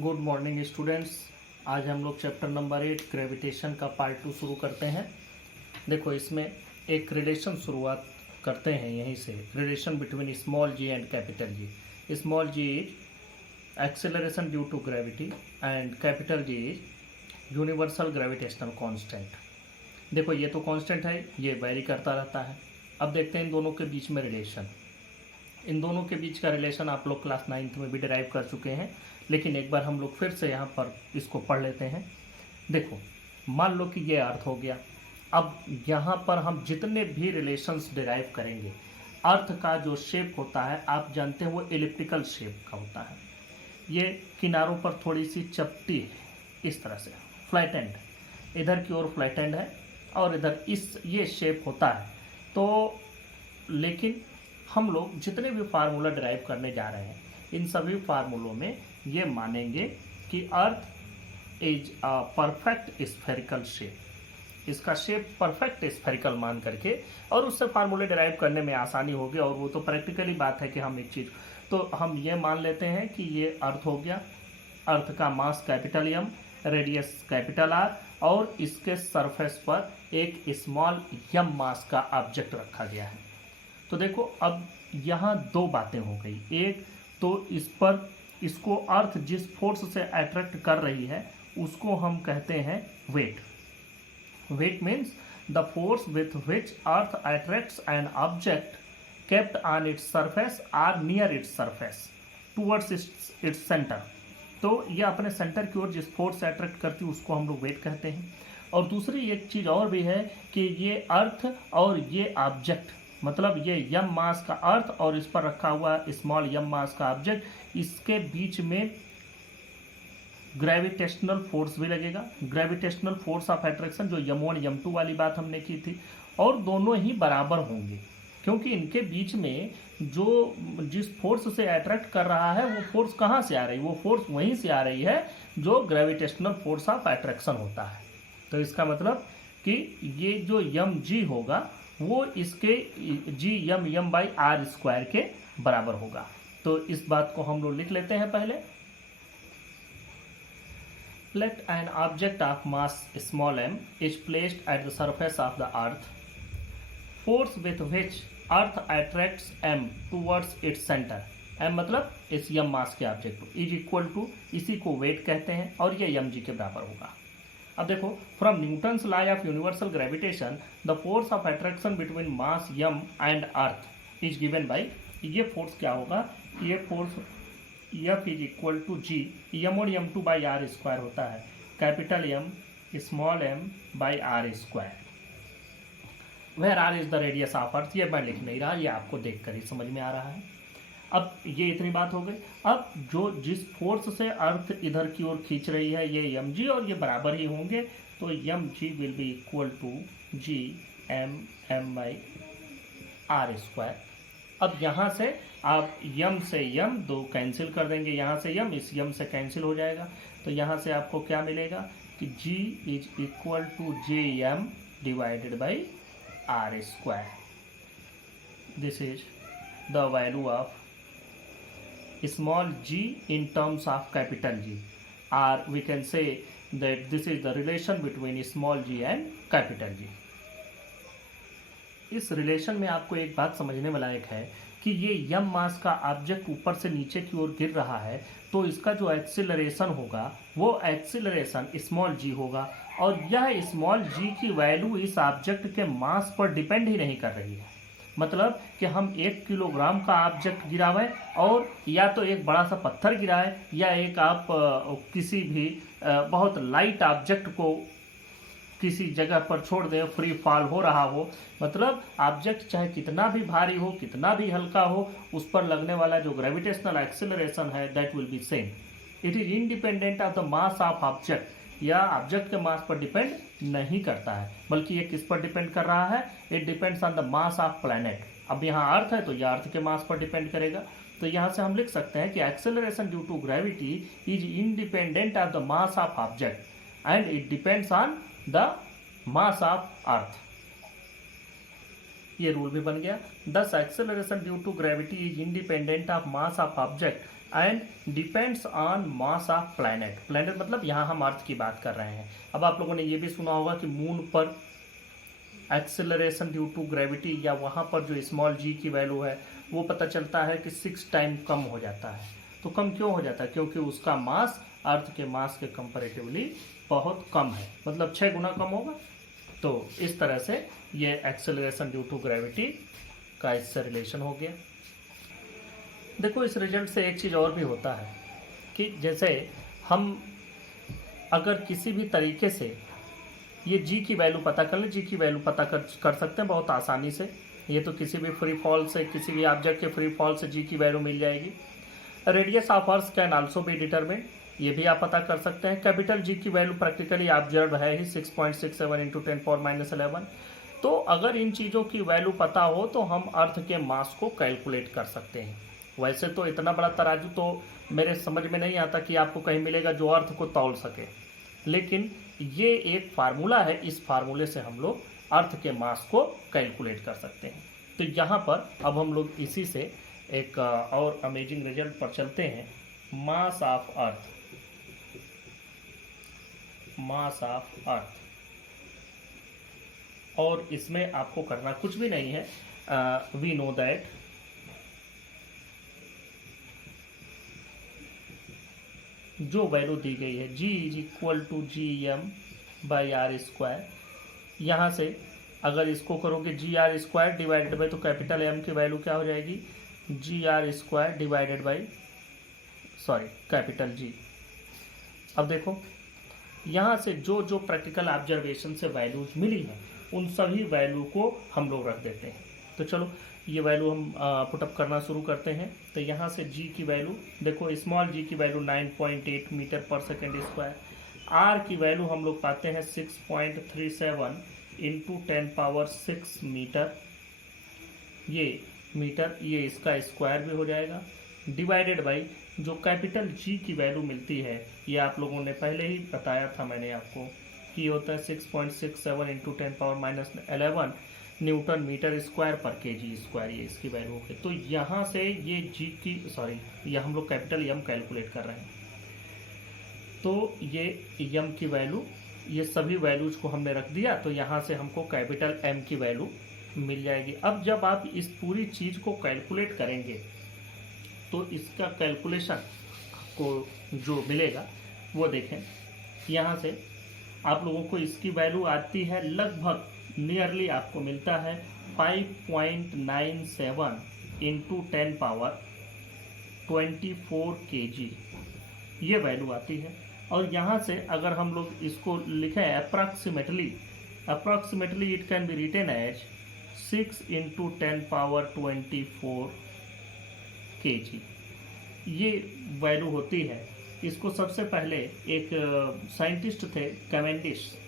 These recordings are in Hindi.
Good morning students. आज हम लोग चैप्टर नंबर 8 ग्रेविटेशन का पार्ट 2 शुरू करते हैं। देखो, इसमें एक रिलेशन शुरुआत करते हैं यहीं से। Relation between small G and capital G. Small G is acceleration due to gravity and capital G is universal gravitational constant. देखो, ये तो कांस्टेंट है, ये वेरी करता रहता है। अब देखते हैं इन दोनों के बीच में रिलेशन। इन दोनों के बीच का रिलेशन आप लोग क्लास 9th में भी डिराइव कर चुके हैं, लेकिन एक बार हम लोग फिर से यहाँ पर इसको पढ़ लेते हैं। देखो, मान लो कि ये अर्थ हो गया। अब यहाँ पर हम जितने भी रिलेशंस डिराइव करेंगे, अर्थ का जो शेप होता है आप जानते हैं वो एलिप्टिकल शेप का होता है। ये किनारों पर थोड़ी सी चपटी है, इस तरह से फ्लैटेंड, इधर की ओर फ्लैटेंड है और इधर ये शेप होता है। तो लेकिन हम लोग जितने भी फार्मूला डिराइव करने जा रहे हैं, इन सभी फार्मूलों में ये मानेंगे कि earth is a perfect spherical shape. इसका शेप परफेक्ट स्फेरिकल मान करके और उससे फार्मूले डिराइव करने में आसानी होगी। और वो तो प्रैक्टिकली बात है कि हम एक चीज़ तो हम ये मान लेते हैं कि ये अर्थ हो गया। अर्थ का mass capital M, radius capital R और इसके सरफेस पर एक स्मॉल एम मास का ऑब्जेक्ट रखा गया है। तो देखो, अब यहाँ दो बातें हो गई। एक तो इस पर इसको अर्थ जिस फोर्स से अट्रैक्ट कर रही है उसको हम कहते हैं weight. Weight means the force with which earth attracts an object kept on its surface or near its surface towards its centre. तो ये अपने सेंटर की ओर जिस फोर्स से अट्रैक्ट करती है उसको हम लोग वेट कहते हैं। और दूसरी एक चीज़ और भी है कि ये अर्थ और ये ऑब्जेक्ट, मतलब ये यम मास का अर्थ और इस पर रखा हुआ स्मॉल यम मास का ऑब्जेक्ट, इसके बीच में ग्रेविटेशनल फोर्स भी लगेगा। ग्रेविटेशनल फोर्स ऑफ अट्रैक्शन जो यम1 यम2 वाली बात हमने की थी, और दोनों ही बराबर होंगे क्योंकि इनके बीच में जो जिस फोर्स से अट्रैक्ट कर रहा है वो फोर्स कहाँ से आ रही है? वो फोर्स वहीं से आ रही है जो ग्रेविटेशनल फोर्स ऑफ अट्रैक्शन होता है। तो इसका मतलब कि ये जो यम जी होगा वो इसके जी यम बाई आर स्क्वायर के बराबर होगा। तो इस बात को हम लोग लिख लेते हैं पहले। Let an object of mass small M is placed at the surface of the earth, force with which earth attracts M towards its centre. M मतलब इस यम मास के ऑब्जेक्ट को, इज इक्वल टू, इसी को वेट कहते हैं और ये यम जी के बराबर होगा। अब देखो, from Newton's law of universal gravitation the force of attraction between mass M and earth is given by, ये फोर्स क्या होगा? ये force F is equal to G M और यम2 बाई आर स्क्वायर होता है, capital M small M by R square, where R is the radius of earth. ये मैं लिख नहीं रहा, ये आपको देख कर ही समझ में आ रहा है। अब ये इतनी बात हो गई। अब जो जिस फोर्स से अर्थ इधर की ओर खींच रही है ये यम जी और ये बराबर ही होंगे, तो M G will be equal to G M by R square. अब यहाँ से आप यम से यम दो कैंसिल कर देंगे, यहाँ से यम इस यम से कैंसिल हो जाएगा। तो यहाँ से आपको क्या मिलेगा कि G is equal to G M divided by R square. This is the value of small g in terms of capital G, or we can say that this is the relation between small g and capital G. इस रिलेशन में आपको एक बात समझने वाला एक है कि ये यम मास का ऑब्जेक्ट ऊपर से नीचे की ओर गिर रहा है, तो इसका जो एक्सिलरेशन होगा वो एक्सिलरेशन स्मॉल जी होगा। और यह स्मॉल जी की वैल्यू इस ऑब्जेक्ट के मास पर डिपेंड ही नहीं कर रही है। मतलब कि हम 1 किलोग्राम का ऑब्जेक्ट गिरावे और या तो एक बड़ा सा पत्थर गिराए या एक आप किसी भी बहुत लाइट ऑब्जेक्ट को किसी जगह पर छोड़ दें, फ्री फॉल हो रहा हो, मतलब ऑब्जेक्ट चाहे कितना भी भारी हो, कितना भी हल्का हो, उस पर लगने वाला जो ग्रेविटेशनल एक्सेलरेशन है that will be same. It is independent of the mass of object, या ऑब्जेक्ट के मास पर डिपेंड नहीं करता है, बल्कि ये किस पर डिपेंड कर रहा है? It depends on the mass of planet. अब यहाँ अर्थ है तो यह अर्थ के मास पर डिपेंड करेगा। तो यहाँ से हम लिख सकते हैं कि acceleration due to gravity is independent of the mass of object and it depends on the mass of earth. ये रूल भी बन गया। Thus acceleration due to gravity is independent of mass of object and depends on mass of planet. Planet मतलब यहाँ हम अर्थ की बात कर रहे हैं। अब आप लोगों ने ये भी सुना होगा कि मून पर एक्सेलरेशन ड्यू टू ग्रेविटी, या वहाँ पर जो स्मॉल जी की वैल्यू है वो पता चलता है कि 6 टाइम कम हो जाता है। तो कम क्यों हो जाता है? क्योंकि उसका मास अर्थ के मास के कंपैरेटिवली बहुत कम है, मतलब 6 गुना कम होगा। तो इस तरह से ये एक्सेलरेशन ड्यू टू ग्रेविटी का इससे रिलेशन हो गया। देखो इस रिजल्ट से एक चीज़ और भी होता है कि जैसे हम अगर किसी भी तरीके से ये जी की वैल्यू पता कर ले, जी की वैल्यू पता कर सकते हैं बहुत आसानी से। ये तो किसी भी फ्री फॉल से, किसी भी ऑब्जेक्ट के फ्री फॉल से जी की वैल्यू मिल जाएगी। Radius of earth can also B determine, ये भी आप पता कर सकते हैं। कैपिटल जी की वैल्यू प्रैक्टिकली ऑब्जर्व है ही 6.67 इंटू 10⁻11। तो अगर इन चीज़ों की वैल्यू पता हो तो हम अर्थ के मास को कैलकुलेट कर सकते हैं। वैसे तो इतना बड़ा तराजू तो मेरे समझ में नहीं आता कि आपको कहीं मिलेगा जो अर्थ को तौल सके, लेकिन ये एक फार्मूला है, इस फार्मूले से हम लोग अर्थ के मास को कैलकुलेट कर सकते हैं। तो यहाँ पर अब हम लोग इसी से एक और अमेजिंग रिजल्ट पर चलते हैं। मास ऑफ अर्थ, मास ऑफ अर्थ, और इसमें आपको करना कुछ भी नहीं है। वी नो दैट जो वैल्यू दी गई है g =gm/r², यहाँ से अगर इसको करोगे gr² डिवाइडेड बाई, तो कैपिटल M की वैल्यू क्या हो जाएगी? gr² divided by capital G। अब देखो यहाँ से जो जो प्रैक्टिकल ऑब्जर्वेशन से वैल्यूज मिली हैं उन सभी वैल्यू को हम लोग रख देते हैं। तो चलो ये वैल्यू हम पुटअप करना शुरू करते हैं। तो यहाँ से g की वैल्यू देखो, स्मॉल g की वैल्यू 9.8 मीटर पर सेकेंड स्क्वायर, r की वैल्यू हम लोग पाते हैं 6.37 इंटू 10⁻6 मीटर, ये मीटर, ये इसका स्क्वायर भी हो जाएगा, डिवाइडेड बाई जो कैपिटल G की वैल्यू मिलती है, ये आप लोगों ने पहले ही बताया था मैंने आपको कि ये होता है 6.67 इंटू 10⁻11 न्यूटन मीटर स्क्वायर पर केजी स्क्वायर, ये इसकी वैल्यू होगी। तो यहाँ से ये जी की ये हम लोग कैपिटल एम कैलकुलेट कर रहे हैं। तो ये एम की वैल्यू, ये सभी वैल्यूज को हमने रख दिया, तो यहाँ से हमको कैपिटल एम की वैल्यू मिल जाएगी। अब जब आप इस पूरी चीज़ को कैलकुलेट करेंगे तो इसका कैलकुलेशन को जो मिलेगा वो देखें, यहाँ से आप लोगों को इसकी वैल्यू आती है लगभग नियरली आपको मिलता है 5.97 इंटू 10⁻24 kg, ये वैल्यू आती है। और यहाँ से अगर हम लोग इसको लिखें approximately it can be written as 6 into 10⁻24 kg, ये वैल्यू होती है। इसको सबसे पहले एक साइंटिस्ट थे कैवेंडिश,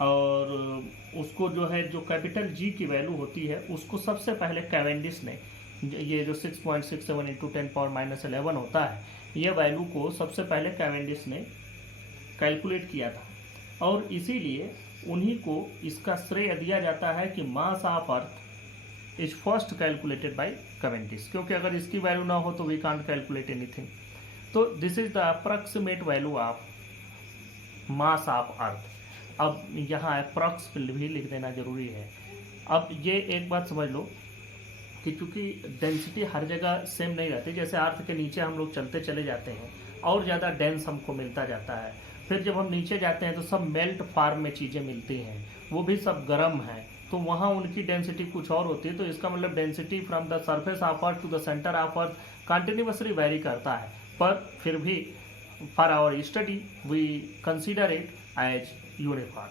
और उसको जो है जो कैपिटल जी की वैल्यू होती है उसको सबसे पहले कैवेंडिश ने, ये जो 6.67 इंटू 10⁻11 होता है, ये वैल्यू को सबसे पहले कैवेंडिश ने कैलकुलेट किया था, और इसीलिए उन्हीं को इसका श्रेय दिया जाता है कि मास of earth is first calculated by Cavendish, क्योंकि अगर इसकी वैल्यू ना हो तो वी कांट कैलकुलेट एनीथिंग। तो this is the approximate value of mass of अर्थ। अब यहाँ अप्रॉक्स भी लिख देना जरूरी है। अब ये एक बात समझ लो कि चूंकि डेंसिटी हर जगह सेम नहीं रहती, जैसे अर्थ के नीचे हम लोग चलते चले जाते हैं और ज़्यादा डेंस हमको मिलता जाता है, फिर जब हम नीचे जाते हैं तो सब मेल्ट फॉर्म में चीज़ें मिलती हैं, वो भी सब गर्म है, तो वहाँ उनकी डेंसिटी कुछ और होती है। तो इसका मतलब density from the surface of earth to the centre of earth continuously vary करता है, पर फिर भी for our study we consider it as uniform.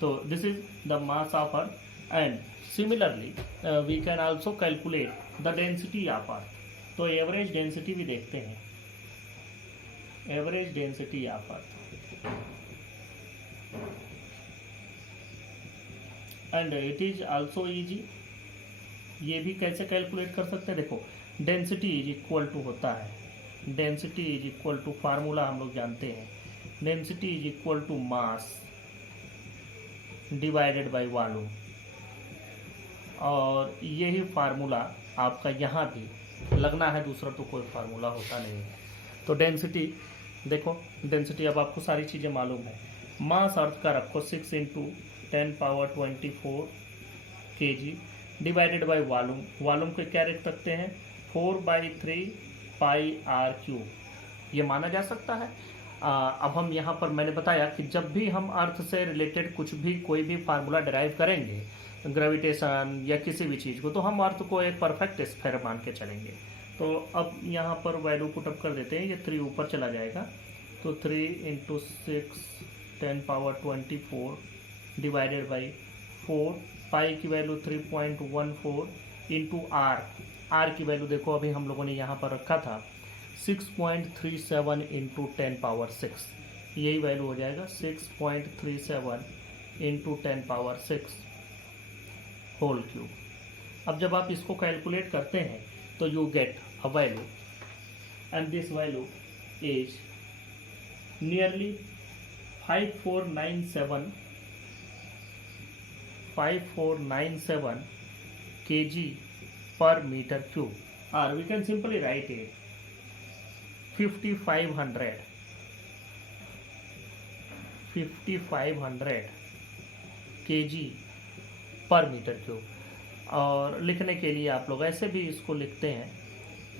तो this is the mass of earth, and similarly we can also calculate the density of earth. तो एवरेज डेंसिटी भी देखते हैं, average density of earth, and it is also easy. ये भी कैसे कैलकुलेट कर सकते हैं? देखो डेंसिटी इज इक्वल टू होता है, density is equal to, formula हम लोग जानते हैं, density is equal to mass divided by volume, और यही फार्मूला आपका यहाँ भी लगना है, दूसरा तो कोई फार्मूला होता नहीं है। तो डेंसिटी देखो, डेंसिटी अब आपको सारी चीज़ें मालूम है। मास अर्थ का रखो 6 into 10⁻24 kg divided by volume. Volume को क्या रख सकते हैं, 4/3 पाई आर क्यूब, ये माना जा सकता है। अब हम यहाँ पर मैंने बताया कि जब भी हम अर्थ से रिलेटेड कुछ भी कोई भी फार्मूला डिराइव करेंगे, ग्रेविटेशन या किसी भी चीज़ को, तो हम अर्थ को एक परफेक्ट स्फीयर मान के चलेंगे। तो अब यहाँ पर वैल्यू पुटअप कर देते हैं, ये 3 ऊपर चला जाएगा, तो 3 इंटू 6 10⁻24 डिवाइडेड बाई 4, पाई की वैल्यू 3.14 इंटू आर की वैल्यू देखो अभी हम लोगों ने यहाँ पर रखा था 6.37 इंटू 10⁻6, यही वैल्यू हो जाएगा 6.37 इंटू 10⁻6 होल क्यूब। अब जब आप इसको कैलकुलेट करते हैं तो you get a value, and this value is nearly 5497 kg per meter cube, or we can simply write it 5500 kg पर मीटर क्यूब। और लिखने के लिए आप लोग ऐसे भी इसको लिखते हैं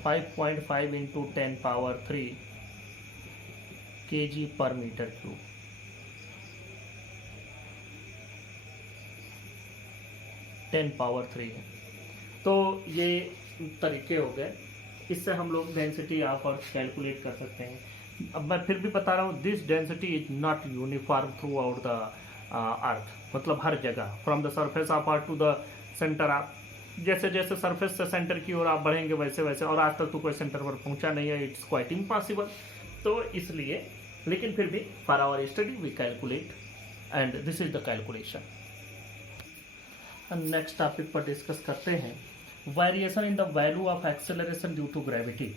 5.5 इंटू 10⁻3 kg पर मीटर क्यूब। टेन पावर 3 है। तो ये तरीके हो गए, इससे हम लोग डेंसिटी ऑफ अर्थ कैलकुलेट कर सकते हैं। अब मैं फिर भी बता रहा हूँ, this density is not uniform throughout the earth, मतलब हर जगह from the surface of earth to the centre of, जैसे जैसे सरफेस से सेंटर की ओर आप बढ़ेंगे वैसे वैसे, और आज तक तो कोई सेंटर पर पहुंचा नहीं है, इट्स क्वाइट इम्पॉसिबल। तो इसलिए, लेकिन फिर भी for our study we calculate, and this is the calculation. Next topic पर डिस्कस करते हैं variation in the value of acceleration due to gravity.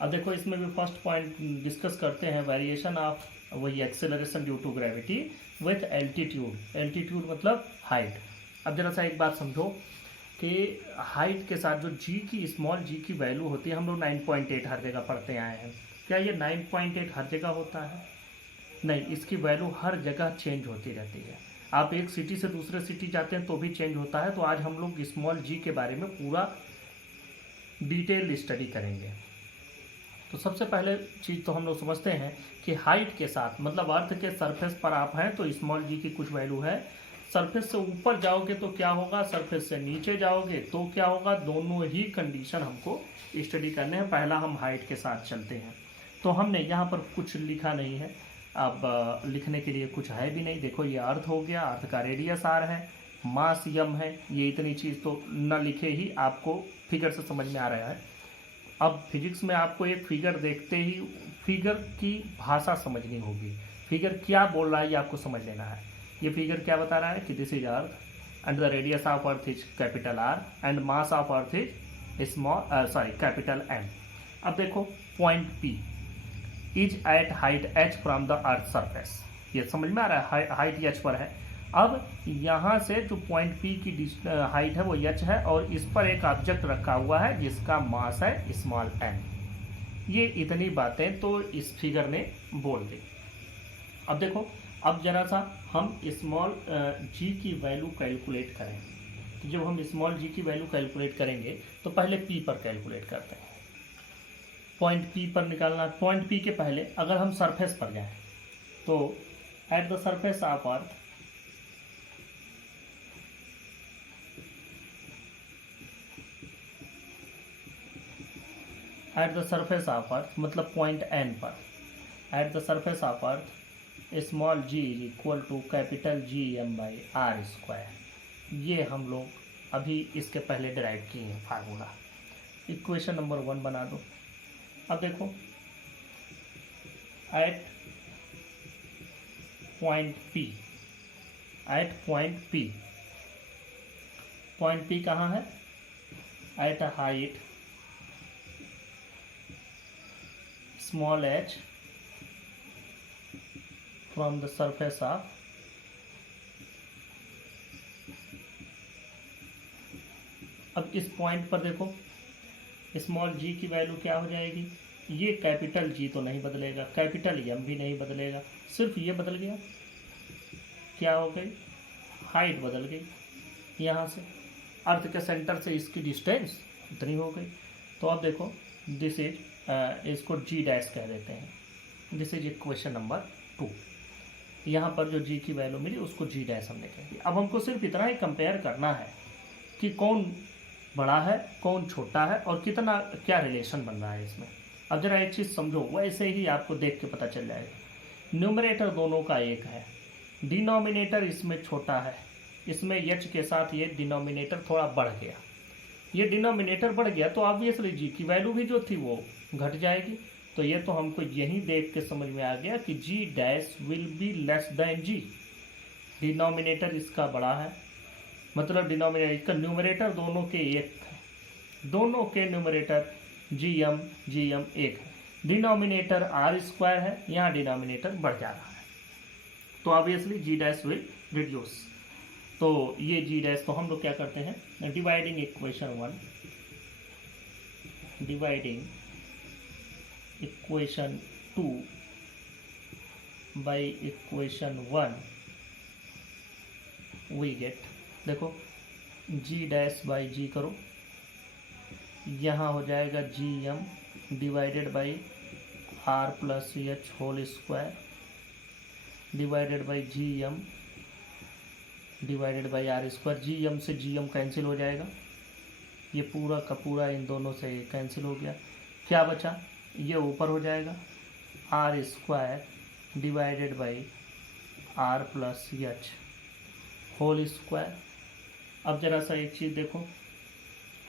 अब देखो इसमें भी फर्स्ट पॉइंट डिस्कस करते हैं वेरिएशन ऑफ वही acceleration due to gravity with altitude. Altitude मतलब हाइट। अब जरा सा एक बात समझो कि हाइट के साथ जो जी की, स्मॉल जी की वैल्यू होती है, हम लोग 9.8 हर जगह पढ़ते आए हैं। क्या ये 9.8 हर जगह होता है? नहीं, इसकी वैल्यू हर जगह चेंज होती रहती है। आप एक सिटी से दूसरे सिटी जाते हैं तो भी चेंज होता है। तो आज हम लोग स्मॉल जी के बारे में पूरा डिटेल स्टडी करेंगे। तो सबसे पहले चीज़ तो हम लोग समझते हैं कि हाइट के साथ, मतलब अर्थ के सरफेस पर आप हैं तो स्मॉल जी की कुछ वैल्यू है, सरफेस से ऊपर जाओगे तो क्या होगा, सरफेस से नीचे जाओगे तो क्या होगा, दोनों ही कंडीशन हमको स्टडी करने हैं। पहला हम हाइट के साथ चलते हैं। तो हमने यहाँ पर कुछ लिखा नहीं है, अब लिखने के लिए कुछ है भी नहीं। देखो ये अर्थ हो गया, अर्थ का रेडियस आर है, मास यम है, ये इतनी चीज़ तो न लिखे ही आपको फिगर से समझ में आ रहा है। अब फिजिक्स में आपको एक फिगर देखते ही फिगर की भाषा समझनी होगी, फिगर क्या बोल रहा है ये आपको समझ लेना है। ये फिगर क्या बता रहा है कि this is earth and the radius of earth is capital R and mass of earth is small capital M. अब देखो point P is at height h from the earth surface, ये समझ में आ रहा है, हाइट h पर है। अब यहाँ से जो पॉइंट P की हाइट है वो h है, और इस पर एक ऑब्जेक्ट रखा हुआ है जिसका मास है स्मॉल m। ये इतनी बातें तो इस फिगर ने बोल दी। अब देखो, अब जरा सा हम स्मॉल g की वैल्यू कैलकुलेट करें। तो जब हम स्मॉल g की वैल्यू कैलकुलेट करेंगे तो पहले p पर कैलकुलेट करते हैं। पॉइंट P पर निकालना, पॉइंट P के पहले अगर हम सरफेस पर जाएं तो at the surface of earth, at the surface of earth मतलब पॉइंट N पर, at the surface of earth small g is equal to capital GM/r²। ये हम लोग अभी इसके पहले डिराइव किए हैं फार्मूला। इक्वेशन नंबर 1 बना दो। अब देखो at point P, at point P, point P कहाँ है, at a height small h from the surface of, अब इस पॉइंट पर देखो स्मॉल g की वैल्यू क्या हो जाएगी, ये कैपिटल जी तो नहीं बदलेगा, कैपिटल एम भी नहीं बदलेगा, सिर्फ ये बदल गया, क्या हो गई, हाइट बदल गई। यहाँ से अर्थ के सेंटर से इसकी डिस्टेंस इतनी हो गई। तो अब देखो दिस इज, इसको जी डैश कह देते हैं, दिस इज इक्वेशन नंबर 2। यहाँ पर जो जी की वैल्यू मिली उसको जी डैश हमने कह दिया। अब हमको सिर्फ इतना ही कंपेयर करना है कि कौन बड़ा है कौन छोटा है और कितना क्या रिलेशन बन रहा है इसमें। अब जरा एक चीज़ समझो, वैसे ही आपको देख के पता चल जाएगा। न्यूमरेटर दोनों का एक है, डिनोमिनेटर इसमें छोटा है, इसमें एच के साथ ये डिनोमिनेटर थोड़ा बढ़ गया, ये डिनोमिनेटर बढ़ गया तो ऑब्वियसली जी की वैल्यू भी जो थी वो घट जाएगी। तो ये तो हमको यही देख के समझ में आ गया कि G dash will be less than G. Denominator इसका बड़ा है, मतलब डिनोमिनेटर इसका न्यूमरेटर दोनों के एक है, दोनों के न्यूमरेटर जी एम एक है, डिनोमिनेटर आर स्क्वायर है, यहाँ डिनोमिनेटर बढ़ जा रहा है तो obviously G dash will reduce. तो ये जी डैश को हम लोग क्या करते हैं, dividing equation 1, dividing equation 2 by equation 1 we get, देखो जी डैश बाई जी करो, यहाँ हो जाएगा G M divided by R plus H whole square divided by G M divided by R square. G M से जी एम कैंसिल हो जाएगा, ये पूरा का पूरा इन दोनों से कैंसिल हो गया, क्या बचा, ये ऊपर हो जाएगा R square divided by R plus H whole square. अब जरा सा एक चीज़ देखो,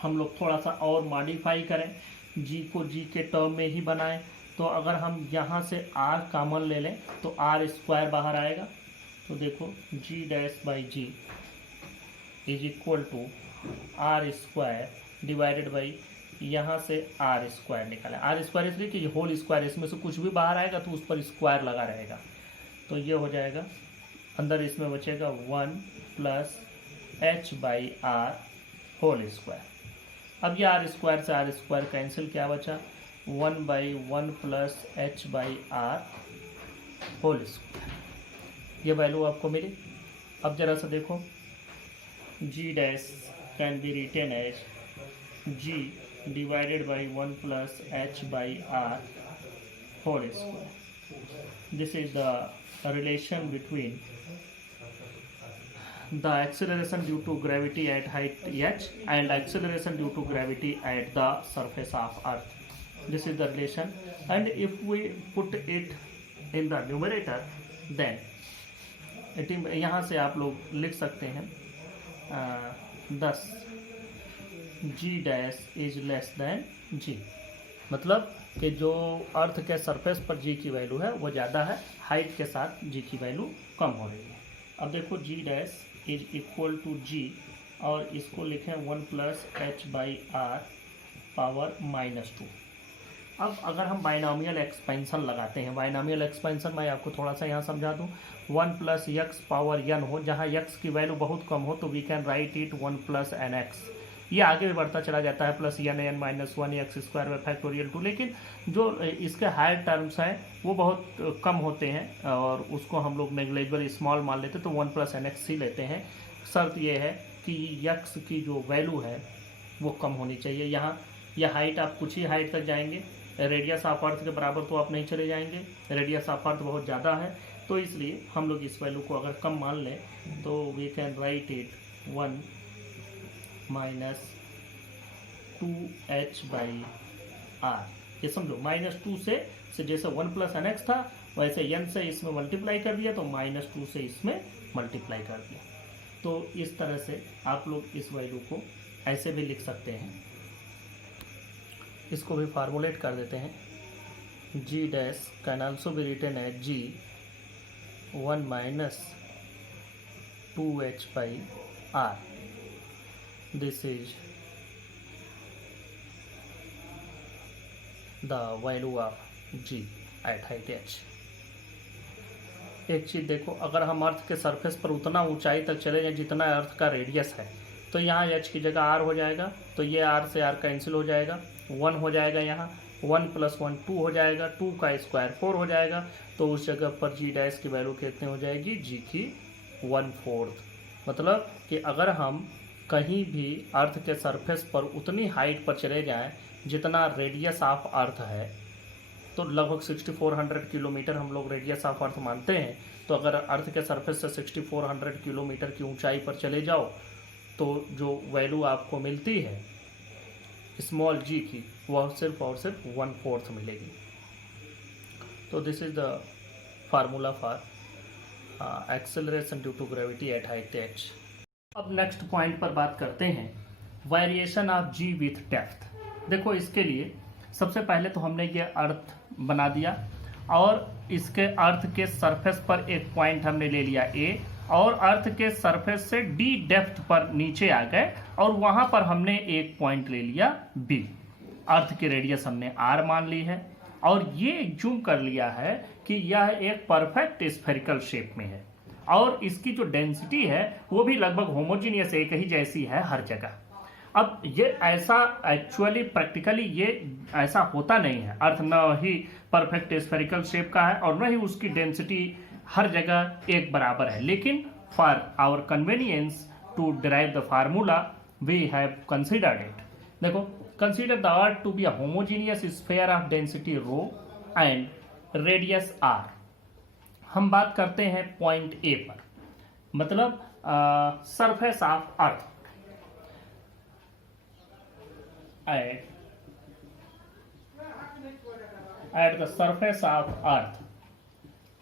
हम लोग थोड़ा सा और मॉडिफाई करें, जी को जी के टर्म में ही बनाएं। तो अगर हम यहाँ से आर कॉमन ले लें तो आर स्क्वायर बाहर आएगा, तो देखो G dash by G is equal to R square divided by, यहाँ से आर स्क्वायर निकालें, आर स्क्वायर इसलिए कि होल स्क्वायर, इसमें से कुछ भी बाहर आएगा तो उस पर स्क्वायर लगा रहेगा, तो ये हो जाएगा, अंदर इसमें बचेगा 1 plus H by R whole square. अब ये आर स्क्वायर से आर स्क्वायर कैंसिल, क्या बचा 1 by 1 plus H by R whole square, ये वैल्यू आपको मिली। अब जरा सा देखो, G dash can be written as G divided by 1 plus H by R whole square. This is the relation between the acceleration due to gravity at height h and acceleration due to gravity at the surface of earth. This is the relation, and if we put it in the numerator then it, यहाँ से आप लोग लिख सकते हैं 10 g dash is less then g, मतलब कि जो अर्थ के सरफेस पर g की वैल्यू है वो ज़्यादा है, हाइट के साथ g की वैल्यू कम हो रही है। अब देखो g dash is equal to G, और इसको लिखें 1 plus H by R power -2। अब अगर हम बाइनोमियल एक्सपेंशन लगाते हैं, बाइनोमियल एक्सपेंशन मैं आपको थोड़ा सा यहाँ समझा दूँ, 1 प्लस यक्स पावर n हो, जहाँ यक्स की वैल्यू बहुत कम हो तो we can write it 1 plus N X, ये आगे भी बढ़ता चला जाता है, plus N N minus 1 X square में फैक्टोरियल 2, लेकिन जो इसके हायर टर्म्स हैं वो बहुत कम होते हैं और उसको हम लोग नेग्लेजिबल स्मॉल मान लेते, तो 1 प्लस एन एक्स ही लेते हैं। शर्त ये है कि यक्स की जो वैल्यू है वो कम होनी चाहिए। यहाँ यह हाइट आप कुछ ही हाइट तक जाएंगे, रेडियस ऑफ अर्थ के बराबर तो आप नहीं चले जाएंगे, रेडियस ऑफ अर्थ बहुत ज़्यादा है, तो इसलिए हम लोग इस वैल्यू को अगर कम मान लें तो we can write it 1 minus 2h by R, ये समझो -2 से जैसे 1 प्लस एन एक्स था वैसे n से इसमें मल्टीप्लाई कर दिया तो -2 से इसमें मल्टीप्लाई कर दिया। तो इस तरह से आप लोग इस वैल्यू को ऐसे भी लिख सकते हैं, इसको भी फार्मूलेट कर देते हैं, g dash can also be written as g 1 minus 2h by R, this is the value of g at height h। एक चीज़ देखो, अगर हम अर्थ के सरफेस पर उतना ऊंचाई तक चले जाएं जितना अर्थ का रेडियस है तो यहाँ h की जगह r हो जाएगा, तो ये r से r कैंसिल हो जाएगा, 1 हो जाएगा यहाँ, 1 + 1 2 हो जाएगा, 2 का स्क्वायर 4 हो जाएगा, तो उस जगह पर जी डैश की वैल्यू कितनी हो जाएगी, जी की 1/4। मतलब कि अगर हम कहीं भी अर्थ के सरफेस पर उतनी हाइट पर चले जाएं जितना रेडियस ऑफ अर्थ है, तो लगभग 6400 किलोमीटर हम लोग रेडियस ऑफ अर्थ मानते हैं। तो अगर अर्थ के सरफेस से 6400 किलोमीटर की ऊंचाई पर चले जाओ तो जो वैल्यू आपको मिलती है स्मॉल जी की, वह सिर्फ और सिर्फ 1/4 मिलेगी। तो this is the formula for acceleration due to gravity at height h। अब नेक्स्ट पॉइंट पर बात करते हैं, variation of G with depth. देखो इसके लिए सबसे पहले तो हमने ये अर्थ बना दिया और इसके अर्थ के सरफेस पर एक पॉइंट हमने ले लिया ए, और अर्थ के सरफेस से डी डेप्थ पर नीचे आ गए और वहां पर हमने एक पॉइंट ले लिया बी। अर्थ की रेडियस हमने आर मान ली है और ये जूम कर लिया है कि यह एक परफेक्ट स्फेरिकल शेप में है और इसकी जो डेंसिटी है वो भी लगभग होमोजीनियस एक ही जैसी है हर जगह। अब ये ऐसा एक्चुअली प्रैक्टिकली ये ऐसा होता नहीं है, अर्थ न ही परफेक्ट स्फेरिकल शेप का है और न ही उसकी डेंसिटी हर जगह एक बराबर है, लेकिन for our convenience to derive the formula we have considered it. देखो, consider the earth to be a homogeneous sphere of density rho and radius R. हम बात करते हैं पॉइंट ए पर, मतलब surface of earth at the surface of earth,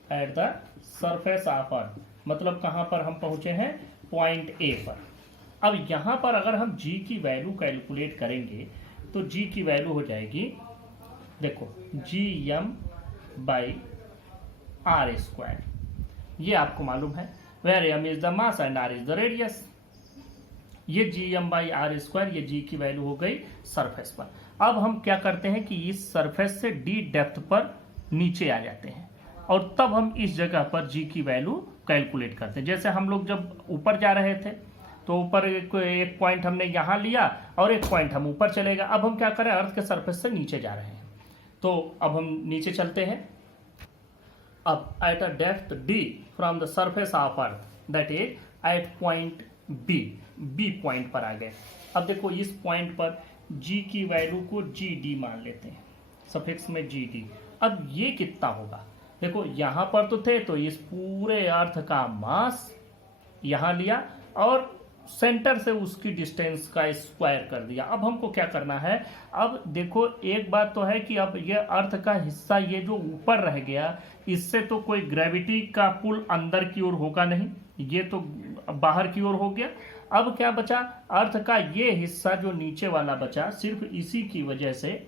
at the surface of earth, मतलब कहां पर हम पहुंचे हैं, पॉइंट ए पर। अब यहां पर अगर हम g की वैल्यू कैलकुलेट करेंगे तो g की वैल्यू हो जाएगी, देखो gm/r², ये आपको मालूम है, where m is the mass and r is the radius. ये gm/r², ये g की वैल्यू हो गई सरफेस पर। अब हम क्या करते हैं कि इस सरफेस से d डेप्थ पर नीचे आ जाते हैं और तब हम इस जगह पर g की वैल्यू कैलकुलेट करते हैं। जैसे हम लोग जब ऊपर जा रहे थे तो ऊपर एक पॉइंट हमने यहाँ लिया और एक पॉइंट हम ऊपर चलेगा। अब हम क्या करें, अर्थ के सरफेस से नीचे जा रहे हैं, तो अब हम नीचे चलते हैं। अब at a depth d from the surface of earth, that is at point B point पर आ गए। अब देखो इस पॉइंट पर g की वैल्यू को GD मान लेते हैं, सफिक्स में GD। अब ये कितना होगा, देखो यहाँ पर तो थे, तो इस पूरे अर्थ का मास यहाँ लिया और सेंटर से उसकी डिस्टेंस का स्क्वायर कर दिया। अब हमको क्या करना है, अब देखो एक बात तो है कि अब ये अर्थ का हिस्सा ये जो ऊपर रह गया, इससे तो कोई ग्रेविटी का पुल अंदर की ओर होगा नहीं, ये तो बाहर की ओर हो गया। अब क्या बचा, अर्थ का ये हिस्सा जो नीचे वाला बचा, सिर्फ इसी की वजह से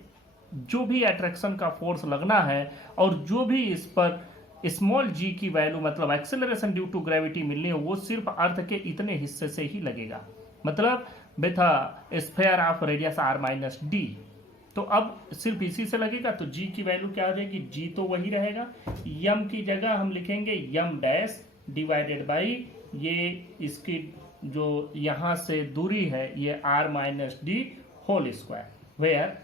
जो भी अट्रैक्शन का फोर्स लगना है और जो भी इस पर स्मॉल g की वैल्यू मतलब एक्सेलरेशन ड्यू टू ग्रेविटी मिलनी है, वो सिर्फ अर्थ के इतने हिस्से से ही लगेगा, मतलब with a sphere of radius r-d। तो अब सिर्फ इसी से लगेगा, तो g की वैल्यू क्या हो जाएगी, g तो वही रहेगा, m की जगह हम लिखेंगे m डैश डिवाइडेड बाई ये इसकी जो यहाँ से दूरी है ये r-d होल स्क्वायर, वेयर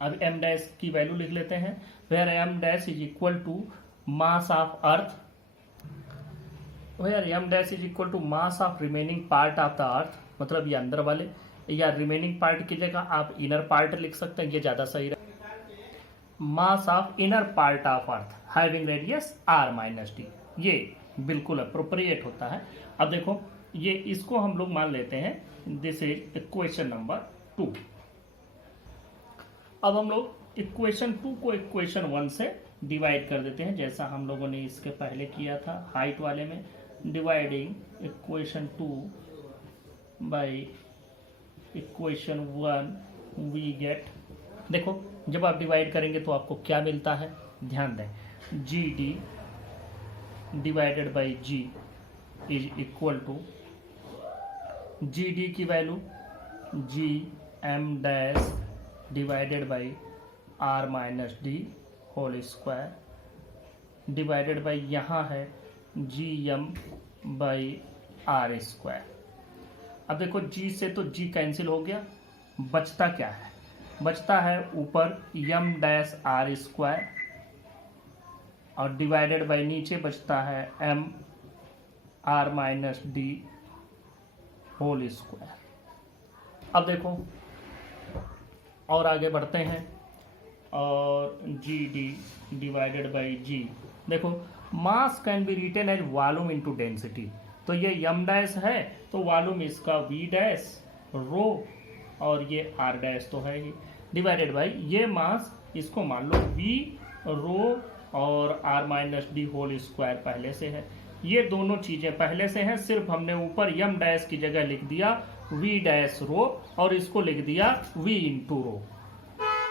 अब m डैश की वैल्यू लिख लेते हैं, where m dash is equal to mass of earth, where m dash is equal to mass of remaining part of the earth, मतलब ये अंदर वाले, या रिमेनिंग पार्ट की जगह आप इनर पार्ट लिख सकते हैं, ये ज्यादा सही रहेगा। Mass of inner part of earth having radius r-d, ये बिल्कुल अप्रोप्रिएट होता है। अब देखो ये इसको हम लोग मान लेते हैं, दिस इज इक्वेशन नंबर 2। अब हम लोग इक्वेशन 2 को इक्वेशन 1 से डिवाइड कर देते हैं, जैसा हम लोगों ने इसके पहले किया था हाइट वाले में, dividing equation 2 by equation 1 we get, देखो जब आप डिवाइड करेंगे तो आपको क्या मिलता है, ध्यान दें, GD divided by G is equal to GD की value gm dash divided by r-d whole square divided by यहाँ है gm/r²। अब देखो g से तो g कैंसिल हो गया, बचता क्या है, बचता है ऊपर यम डैश आर स्क्वायर और डिवाइडेड बाई नीचे बचता है M R minus D whole square. अब देखो और आगे बढ़ते हैं और G D divided by G. देखो mass can be written as volume into density, तो ये यम डैश है तो वॉल्यूम इसका वी डैश रो और ये आर डैश तो है ही, डिवाइडेड बाई ये मास इसको मान लो वी रो और R minus D whole square पहले से है। ये दोनों चीजें पहले से हैं, सिर्फ हमने ऊपर यम डैश की जगह लिख दिया वी डैश रो और इसको लिख दिया वी इंटू रो।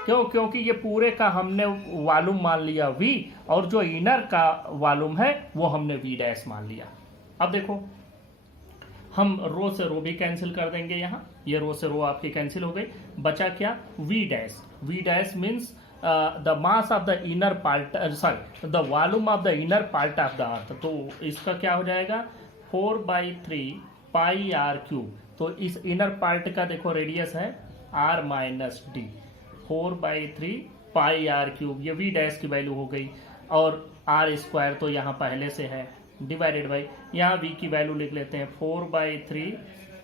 क्यों? क्योंकि ये पूरे का हमने वॉल्यूम मान लिया वी और जो इनर का वॉल्यूम है वो हमने वी डैश मान लिया। अब देखो हम रो से रो भी कैंसिल कर देंगे, यहाँ ये रो से रो आपकी कैंसिल हो गई, बचा क्या V dash. V dash means the mass of the inner part, sorry the volume of the inner part of the earth. तो इसका क्या हो जाएगा 4/3 पाई आर क्यूब। तो इस इनर पार्ट का देखो रेडियस है R minus D, 4/3 pi R cube, ये वी डैश की वैल्यू हो गई और आर स्क्वायर तो यहाँ पहले से है, डिवाइडेड बाई यहाँ वी की वैल्यू लिख लेते हैं 4/3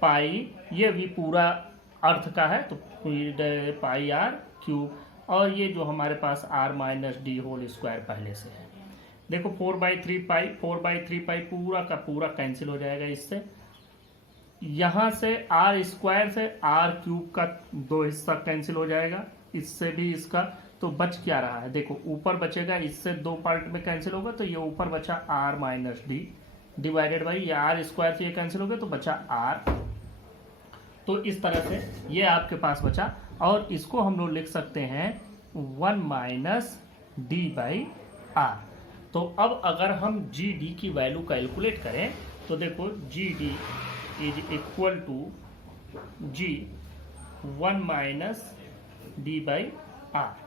पाई, ये वी पूरा अर्थ का है तो पाई आर क्यूब और ये जो हमारे पास R minus D whole square पहले से है। देखो 4/3 पाई पूरा का पूरा कैंसिल हो जाएगा इससे, यहाँ से आर स्क्वायर से आर क्यूब का दो हिस्सा कैंसिल हो जाएगा, इससे भी इसका, तो बच क्या रहा है देखो ऊपर बचेगा, इससे दो पार्ट में कैंसिल होगा तो ये ऊपर बचा R minus D divided by ये आर स्क्वायर से ये कैंसिल हो गया तो बचा आर। तो इस तरह से ये आपके पास बचा और इसको हम लोग लिख सकते हैं 1 माइनस डी बाई आर। तो अब अगर हम जी डी की वैल्यू कैलकुलेट करें तो देखो G D is equal to G 1 minus D by R.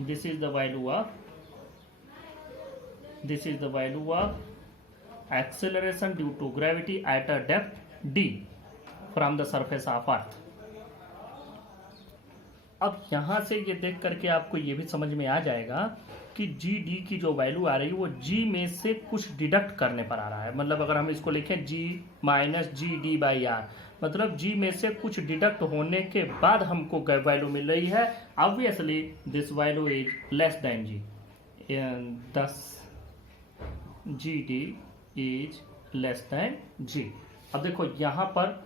This is the value of acceleration due to gravity at a depth d from the surface of earth। अब यहां से ये देख करके आपको ये भी समझ में आ जाएगा कि जी डी की जो वैल्यू आ रही है वो जी में से कुछ डिडक्ट करने पर आ रहा है। मतलब अगर हम इसको लिखें G minus G D by R, मतलब जी में से कुछ डिडक्ट होने के बाद हमको वैल्यू मिल रही है। Obviously this value is less than G, thus G D is less than G. अब देखो यहाँ पर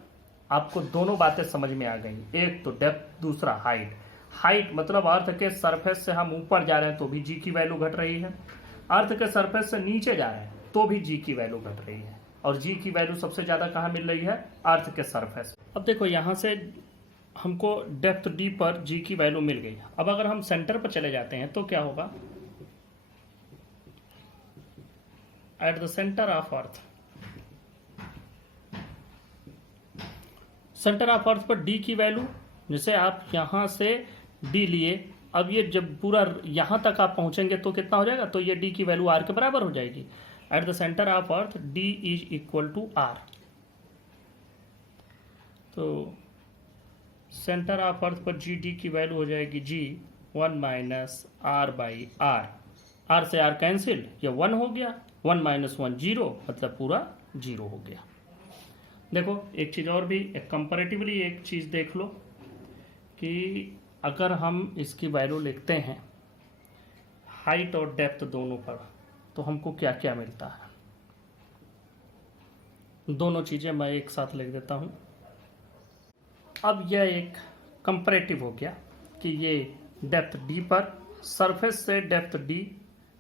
आपको दोनों बातें समझ में आ गई, एक तो डेप्थ दूसरा हाइट। हाइट मतलब अर्थ के सरफेस से हम ऊपर जा रहे हैं तो भी जी की वैल्यू घट रही है, अर्थ के सरफेस से नीचे जा रहे हैं तो भी जी की वैल्यू घट रही है और जी की वैल्यू सबसे ज्यादा कहाँ मिल रही है अर्थ के सरफेस। अब देखो यहाँ से हमको डेप्थ डी पर जी की वैल्यू मिल गई। अब अगर हम सेंटर पर चले जाते हैं तो क्या होगा, eight the centre of earth, centre of earth पर डी की वैल्यू, जैसे आप यहां से डी लिए, अब ये जब पूरा यहां तक आप पहुंचेंगे तो कितना हो जाएगा, तो ये डी की वैल्यू आर के बराबर हो जाएगी। At the centre of earth D is equal to R. तो सेंटर ऑफ अर्थ पर जी डी की वैल्यू हो जाएगी G 1 minus R by R. R से आर कैंसिल, ये 1 हो गया, 1 माइनस 1 0, मतलब पूरा 0 हो गया। देखो एक चीज़ और भी, एक कंपैरेटिवली एक चीज़ देख लो कि अगर हम इसकी वैल्यू लिखते हैं हाइट और डेप्थ दोनों पर तो हमको क्या क्या मिलता है। दोनों चीज़ें मैं एक साथ लिख देता हूँ। अब यह एक कंपैरेटिव हो गया कि ये डेप्थ डी पर, सरफेस से डेप्थ डी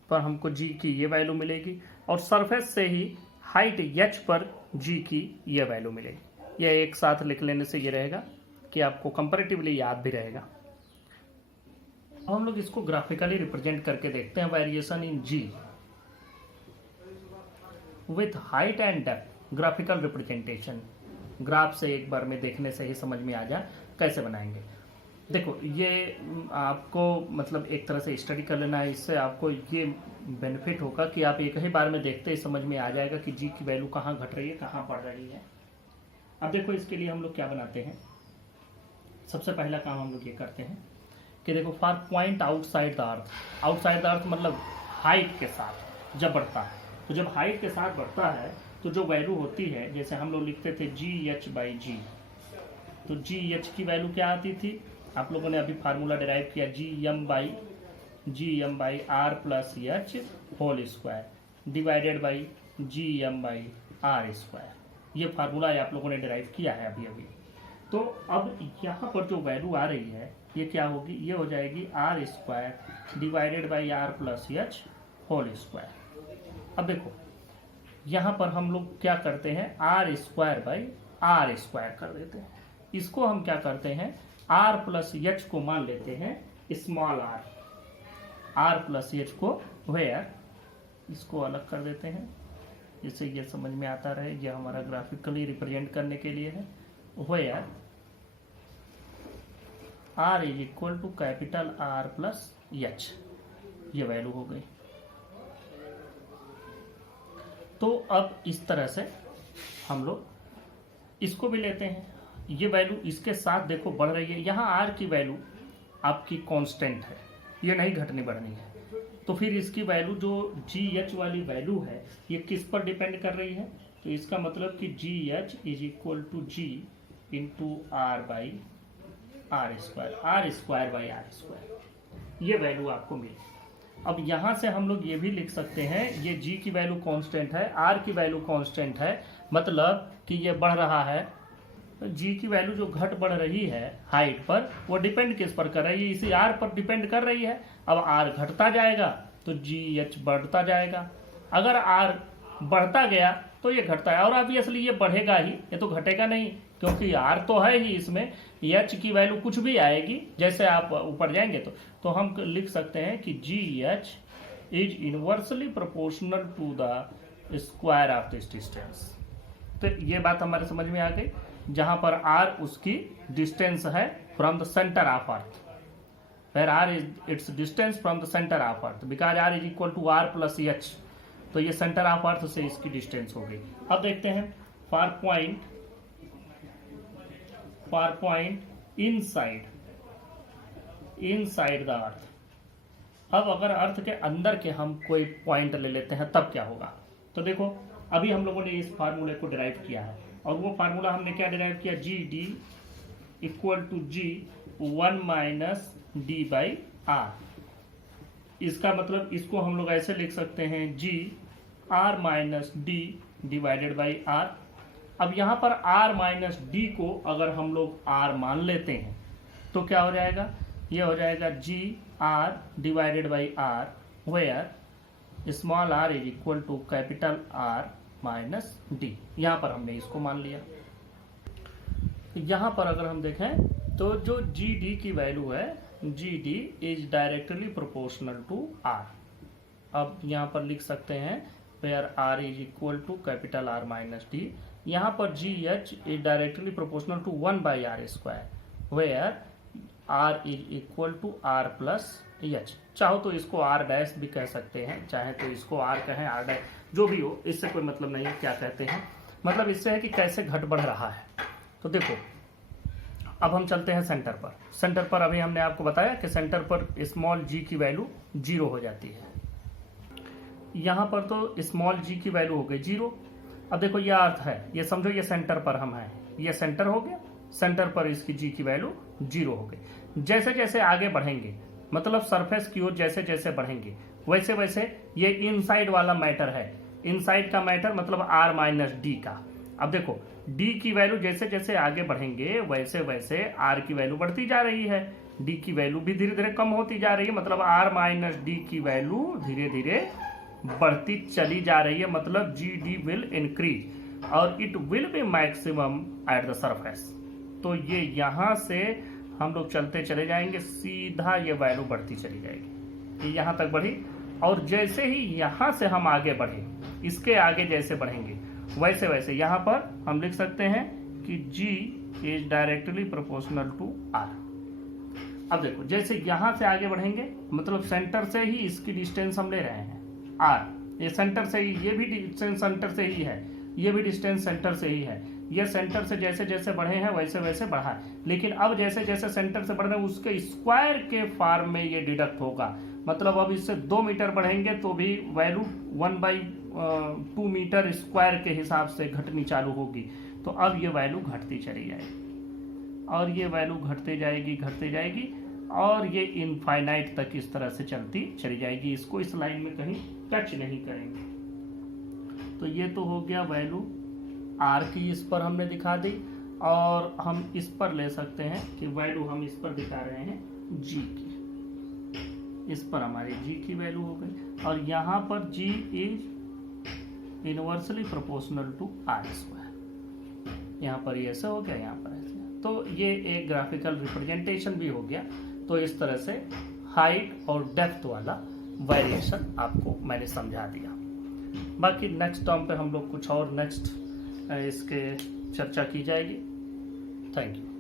पर हमको जी की ये वैल्यू मिलेगी और सरफेस से ही हाइट एच पर जी की ये वैल्यू मिलेगी। यह एक साथ लिख लेने से ये रहेगा कि आपको कंपैरेटिवली याद भी रहेगा। अब हम लोग इसको ग्राफिकली रिप्रेजेंट करके देखते हैं, variation in G with height and depth, graphical representation. Graph से एक बार में देखने से ही समझ में आ जाए कैसे बनाएंगे। देखो ये आपको मतलब एक तरह से स्टडी कर लेना है, इससे आपको ये बेनिफिट होगा कि आप एक ही बार में देखते ही समझ में आ जाएगा कि जी की वैल्यू कहाँ घट रही है कहाँ बढ़ रही है। अब देखो इसके लिए हम लोग क्या बनाते हैं, सबसे पहला काम हम लोग ये करते हैं कि देखो for point outside the earth मतलब हाइट के साथ जब बढ़ता है, तो जब हाइट के साथ बढ़ता है तो जो वैल्यू होती है, जैसे हम लोग लिखते थे GH/g, तो GH की वैल्यू क्या आती थी, आप लोगों ने अभी फार्मूला डिराइव किया GM/R plus H whole square divided by GM/R²। ये फार्मूला आप लोगों ने डिराइव किया है अभी अभी। तो अब यहाँ पर जो वैल्यू आ रही है ये क्या होगी, ये हो जाएगी R² divided by R plus H whole square. अब देखो यहाँ पर हम लोग क्या करते हैं, R² कर देते हैं। इसको हम क्या करते हैं, R प्लस H को मान लेते हैं स्मॉल r प्लस H को वेयर, इसको अलग कर देते हैं जिससे ये समझ में आता रहे, ये हमारा ग्राफिकली रिप्रेजेंट करने के लिए है। Where R is equal to capital R plus H, ये वैल्यू हो गई। तो अब इस तरह से हम लोग इसको भी लेते हैं, ये वैल्यू इसके साथ देखो बढ़ रही है। यहाँ R की वैल्यू आपकी कांस्टेंट है, ये नहीं घटनी बढ़नी है, तो फिर इसकी वैल्यू जो GH वाली वैल्यू है ये किस पर डिपेंड कर रही है, तो इसका मतलब कि GH is equal to G into R/R², ये वैल्यू आपको मिली। अब यहाँ से हम लोग ये भी लिख सकते हैं, ये G की वैल्यू कांस्टेंट है, R की वैल्यू कांस्टेंट है, मतलब कि ये बढ़ रहा है। G की वैल्यू जो घट बढ़ रही है हाइट पर, वो डिपेंड किस पर कर रही है, इसी R पर डिपेंड कर रही है। अब R घटता जाएगा तो GH बढ़ता जाएगा, अगर R बढ़ता गया तो ये घटता है, और ऑब्वियसली ये बढ़ेगा ही, ये तो घटेगा नहीं, क्योंकि R तो है ही इसमें, H की वैल्यू कुछ भी आएगी जैसे आप ऊपर जाएंगे तो हम लिख सकते हैं कि GH is inversely proportional to the square of this distance. तो ये बात हमारे समझ में आ गई, जहां पर R उसकी डिस्टेंस है from the centre of earth, where R is its distance from the center of earth, because R is equal to R plus H, तो ये सेंटर ऑफ अर्थ से इसकी डिस्टेंस हो गई। अब देखते हैं for point inside the earth. अब अगर अर्थ के अंदर के हम कोई पॉइंट ले लेते हैं तब क्या होगा, तो देखो अभी हम लोगों ने इस फार्मूले को डिराइव किया है, और वो फार्मूला हमने क्या डिराइव किया, GD equal to G1 minus D/R। इसका मतलब इसको हम लोग ऐसे लिख सकते हैं GR minus D divided by R। अब यहाँ पर R माइनस D को अगर हम लोग R मान लेते हैं तो क्या हो जाएगा, ये हो जाएगा GR divided by R, where small r is equal to capital R minus D। यहाँ पर हमने इसको मान लिया। यहाँ पर अगर हम देखें तो जो GD की वैल्यू है, GD is directly proportional to R। अब यहाँ पर लिख सकते हैं where R is equal to capital R minus D। यहाँ पर GH is directly proportional to 1/R², where R is equal to R plus H। चाहो तो इसको R डैश भी कह सकते हैं, चाहे तो इसको R कहें, R डैश, जो भी हो, इससे कोई मतलब नहीं है क्या कहते हैं, मतलब इससे है कि कैसे घट बढ़ रहा है। तो देखो अब हम चलते हैं सेंटर पर अभी हमने आपको बताया कि सेंटर पर स्मॉल g की वैल्यू 0 हो जाती है। यहाँ पर तो स्मॉल g की वैल्यू हो गई 0। अब देखो ये अर्थ है, ये समझो ये सेंटर पर हम हैं, ये सेंटर हो गया, सेंटर पर इसकी g की वैल्यू 0 हो गई। जैसे जैसे आगे बढ़ेंगे, मतलब सरफेस की ओर जैसे जैसे बढ़ेंगे, वैसे वैसे ये इनसाइड वाला मैटर है, इनसाइड का मैटर मतलब R माइनस D का। अब देखो D की वैल्यू जैसे जैसे आगे बढ़ेंगे वैसे वैसे R की वैल्यू बढ़ती जा रही है, D की वैल्यू भी धीरे धीरे कम होती जा रही है, मतलब R माइनस D की वैल्यू धीरे धीरे बढ़ती चली जा रही है, मतलब GD विल इंक्रीज और it will be maximum eight the surface. तो ये यहाँ से हम लोग चलते चले जाएंगे, सीधा ये वैल्यू बढ़ती चली जाएगी, ये यहाँ तक बढ़ी, और जैसे ही यहाँ से हम आगे बढ़े, इसके आगे जैसे बढ़ेंगे वैसे वैसे यहाँ पर हम लिख सकते हैं कि G is directly proportional to R। अब देखो जैसे यहाँ से आगे बढ़ेंगे, मतलब सेंटर से ही इसकी डिस्टेंस हम ले रहे हैं R, ये सेंटर से ही, ये भी डिस्टेंस सेंटर से ही है, ये भी डिस्टेंस सेंटर से ही है, ये सेंटर से जैसे जैसे बढ़े हैं वैसे वैसे बढ़ा है, लेकिन अब जैसे जैसे सेंटर से बढ़ रहे हैं उसके स्क्वायर के फॉर्म में ये डिडक्ट होगा। मतलब अब इससे 2 मीटर बढ़ेंगे तो भी वैल्यू 1/2 मीटर स्क्वायर के हिसाब से घटनी चालू होगी। तो अब ये वैल्यू घटती चली जाएगी और ये वैल्यू घटते जाएगी और ये इनफाइनाइट तक इस तरह से चलती चली जाएगी। इसको इस लाइन में कहीं टच नहीं करेंगे। तो ये तो हो गया वैल्यू आर की, इस पर हमने दिखा दी। और हम इस पर ले सकते हैं कि वैल्यू हम इस पर दिखा रहे हैं जी की, इस पर हमारी जी की वैल्यू हो गई। और यहाँ पर G is inversely proportional to R square. यहाँ पर ये ऐसा हो गया, यहाँ पर ऐसे। तो ये एक ग्राफिकल रिप्रेजेंटेशन भी हो गया। तो इस तरह से हाइट और डेप्थ वाला वेरिएशन आपको मैंने समझा दिया। बाकी नेक्स्ट टर्म पे हम लोग कुछ और नेक्स्ट इसके चर्चा की जाएगी। Thank you.